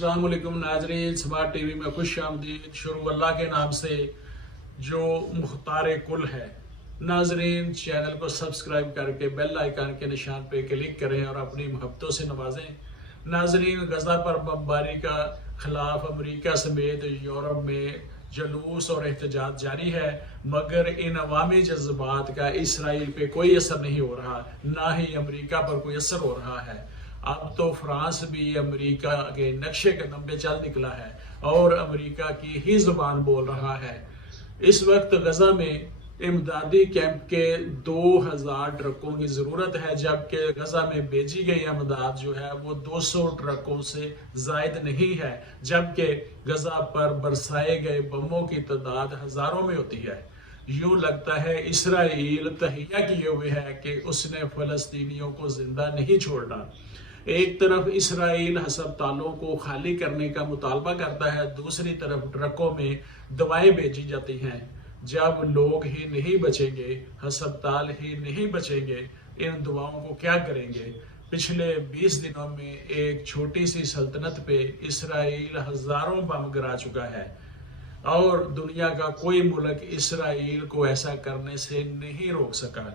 अस्सलाम वालेकुम नाजरीन, स्मार्ट टीवी में खुश आमदीद। शुरू अल्लाह के नाम से जो मुख्तार कुल है। नाजरीन, चैनल को सब्सक्राइब करके बेल आइकन के निशान पे क्लिक करें और अपनी मोहब्बतों से नवाजें। नाजरीन, गजा पर बमबारी का खिलाफ अमेरिका समेत यूरोप में जुलूस और एहतजाज जारी है, मगर इन अवामी जज्बात का इसराइल पे कोई असर नहीं हो रहा, ना ही अमेरिका पर कोई असर हो रहा है। अब तो फ्रांस भी अमेरिका के नक्शे कदम पे चल निकला है और अमेरिका की ही जुबान बोल रहा है। इस वक्त गजा में इमदादी कैंप के 2000 ट्रकों की जरूरत है, जबकि गजा में भेजी गई इमदाद जो है वो 200 ट्रकों से जायद नहीं है, जबकि गजा पर बरसाए गए बमों की तादाद हजारों में होती है। यूं लगता है इसराइल तहिया किए हुए है कि उसने फलस्तीनियों को जिंदा नहीं छोड़ना। एक तरफ इसराइल हस्पतालों को खाली करने का मुतालबा करता है, दूसरी तरफ ट्रकों में दवाएं भेजी जाती हैं। जब लोग ही नहीं बचेंगे, हस्पताल ही नहीं बचेंगे, इन दवाओं को क्या करेंगे? पिछले 20 दिनों में एक छोटी सी सल्तनत पे इसराइल हजारों बम गिरा चुका है और दुनिया का कोई मुल्क इसराइल को ऐसा करने से नहीं रोक सका।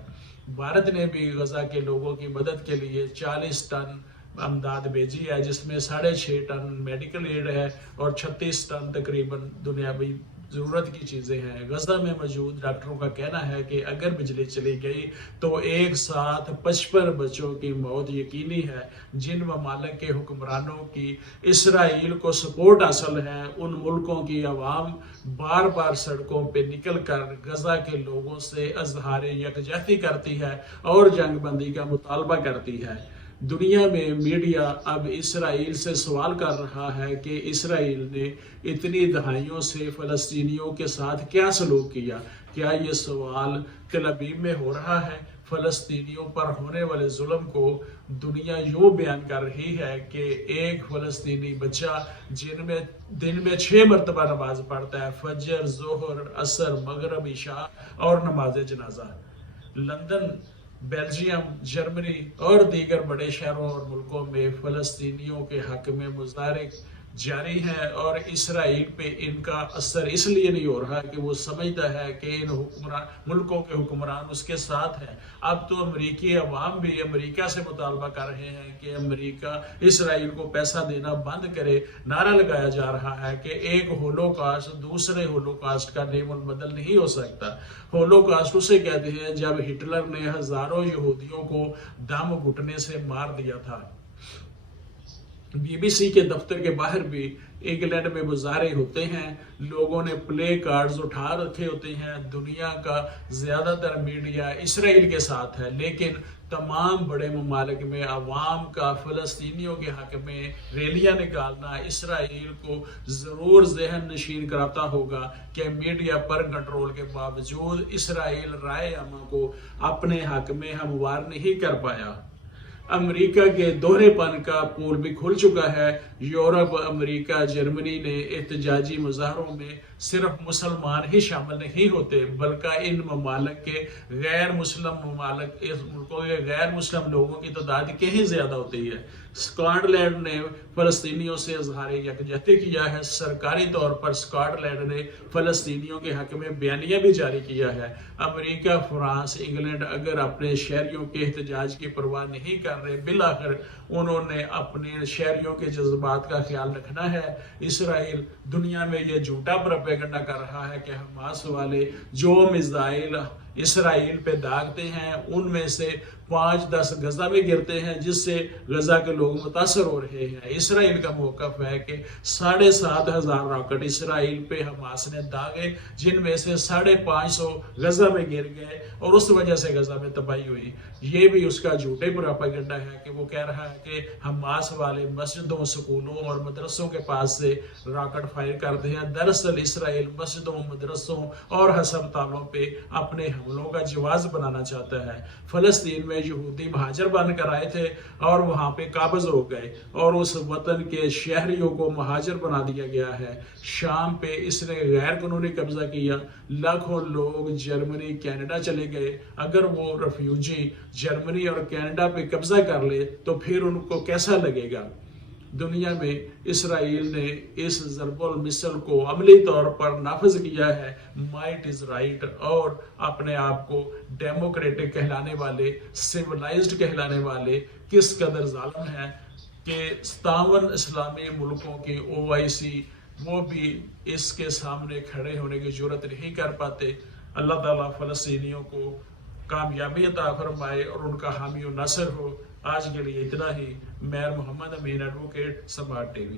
भारत ने भी गजा के लोगों की मदद के लिए 40 टन अमदाद भेजी है, जिसमें 6.5 टन मेडिकल एड है और 36 टन तकरीबन दुनियावी जरूरत की चीजें हैं। गजा में मौजूद डॉक्टरों का कहना है कि अगर बिजली चली गई तो एक साथ 55 बच्चों की मौत यकीनी है। जिन ममालिक के हुक्मरानों की इसराइल को सपोर्ट हासिल है, उन मुल्कों की आवाम बार बार सड़कों पे निकल कर गजा के लोगों से अजहार यकजहती करती है और जंग बंदी का मुतालबा करती है। दुनिया में मीडिया अब इसराइल से सवाल कर रहा है कि इसराइल ने इतनी दहाइयों से फलस्तीनियों के साथ क्या सलूक किया। क्या ये सवाल तल अवीव में हो रहा है? फलस्तीनियों पर होने वाले जुल्म को दुनिया यूं बयान कर रही है कि एक फलस्तीनी बच्चा जिनमें दिन में 6 मरतबा नमाज पढ़ता है, फजर, जोहर, असर, मगरब, इशा और नमाज जनाजा। लंदन, बेल्जियम, जर्मनी और दीगर बड़े शहरों और मुल्कों में फलस्तीनियों के हक में मुजाहरे जारी है और इसराइल पे इनका असर इसलिए नहीं हो रहा कि वो समझता है कि इन मुल्कों के हुक्मरान उसके साथ हैं। अब तो अमेरिकी अवाम भी अमेरिका से मुतालबा कर रहे हैं कि अमेरिका इसराइल को पैसा देना बंद करे। नारा लगाया जा रहा है कि एक होलोकास्ट दूसरे होलोकास्ट का नेमुल बदल नहीं हो सकता। होलोकास्ट उसे कहते हैं जब हिटलर ने हजारों यहूदियों को दम घुटने से मार दिया था। बीबीसी के दफ्तर के बाहर भी इंग्लैंड में मुजाहरे होते हैं, लोगों ने प्ले कार्ड्स उठा रखे होते हैं। दुनिया का ज्यादातर मीडिया इसराइल के साथ है, लेकिन तमाम बड़े ममालिक में अवाम का फलस्तीनियों के हक में रैलियां निकालना इसराइल को जरूर जहन नशीन कराता होगा कि मीडिया पर कंट्रोल के बावजूद इसराइल राय अमा को अपने हक में हमवार नहीं कर पाया। अमेरिका के दोहरेपन का पोल भी खुल चुका है। यूरोप, अमेरिका, जर्मनी ने एहतजाजी मुजाहरों में सिर्फ मुसलमान ही शामिल नहीं होते, बल्कि इन ममालिक के गैर मुस्लिम ममालिक, इस मुल्कों के गैर मुस्लिम लोगों की तादाद कहीं ज्यादा होती है। स्कॉटलैंड ने फलस्तीनियों से इजहार यकजहती किया है। सरकारी तौर पर स्कॉटलैंड ने फलस्तीनियों के हक में बयानिया भी जारी किया है। अमेरिका, फ्रांस, इंग्लैंड अगर अपने शहरियों के एहतजाज की परवाह नहीं कर रहे, बिलाखिर उन्होंने अपने शहरियों के जज्बात का ख्याल रखना है। इसराइल दुनिया में यह झूठा प्रोपेगेंडा कर रहा है कि हमास वाले जो मिसाइल इसराइल पे दागते हैं उनमें से 5-10 गजा में गिरते हैं, जिससे गजा के लोग मुतासर हो रहे हैं। इसराइल का मौकफ है कि 7,500 रॉकेट इसराइल पे हमास ने दागे, जिनमें से 550 गजा में गिर गए और उस वजह से गजा में तबाही हुई। ये भी उसका झूठे प्रोपेगेंडा है कि वो कह रहा है कि हमास वाले मस्जिदों, स्कूलों और मदरसों के पास से रॉकेट फायर करते हैं। दरअसल इसराइल मस्जिदों, मदरसों और हस्पतालों पे अपने हमलों का जवाब बनाना चाहता है। फलस्तीन में यहूदी महाजर बनकर आए थे और वहां पे काबज हो गए और उस वतन के शहरियों को महाजर बना दिया गया है। शाम पे इसने गैर कानूनी कब्जा किया, लाखों लोग जर्मनी, कनाडा चले गए। अगर वो रेफ्यूजी जर्मनी और कनाडा पे कब्जा कर ले तो फिर उनको कैसा लगेगा? دنیا میں اسرائیل نے اس ضرب المثل کو عملی طور پر نافذ کیا ہے، مائٹ از رائٹ، اور اپنے آپ کو ڈیموکریٹک کہلانے والے، سیولائزڈ کہلانے والے کس قدر ظالم ہیں کہ 57 اسلامی ملکوں کی OIC وہ بھی اس کے سامنے کھڑے ہونے کی جرات نہیں کر پاتے۔ اللہ تعالیٰ فلسطینیوں کو کامیابی عطا فرمائے اور ان کا حامی و ناصر ہو۔ آج کے لیے اتنا ہی۔ میر محمد امین، ایڈوکیٹ، سماعت ٹی وی۔